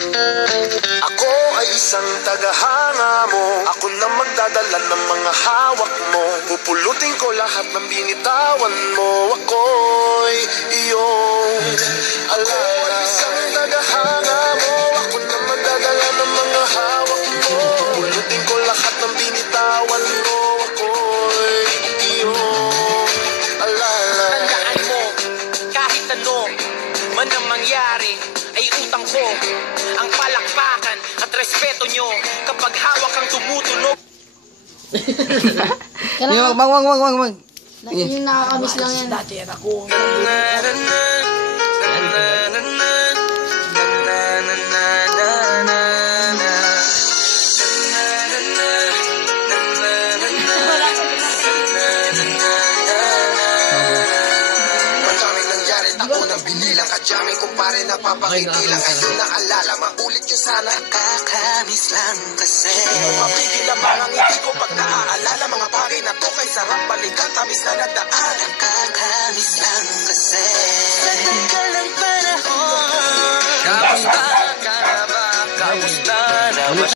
Ako ay isang tagahanga mo. Ako na magdadala ng mga hawak mo. Pupulutin ko lahat ng binitawan mo. Ako'y iyong alala. Ako ay isang tagahanga mo. Ako na magdadala ng mga hawak mo. Pupulutin ko lahat ng binitawan mo. Ako'y iyong alala. Tandaan mo, kahit ano man ang mangyari, ay utang ko ang palakpakan at respeto nyo kapag hawak ang tumutunog. Wag. Yung nakakamiss lang yan. Dati yan ako. Jamming kumpare napapakitilang ngayon naalala maulit yung sana kakamiss lang kasi mapigil ang mga ngiti ko pag naaalala mga pare na to kay sarap balikan tamis na nagdaan kakamiss lang kasi sa tagal ng panahon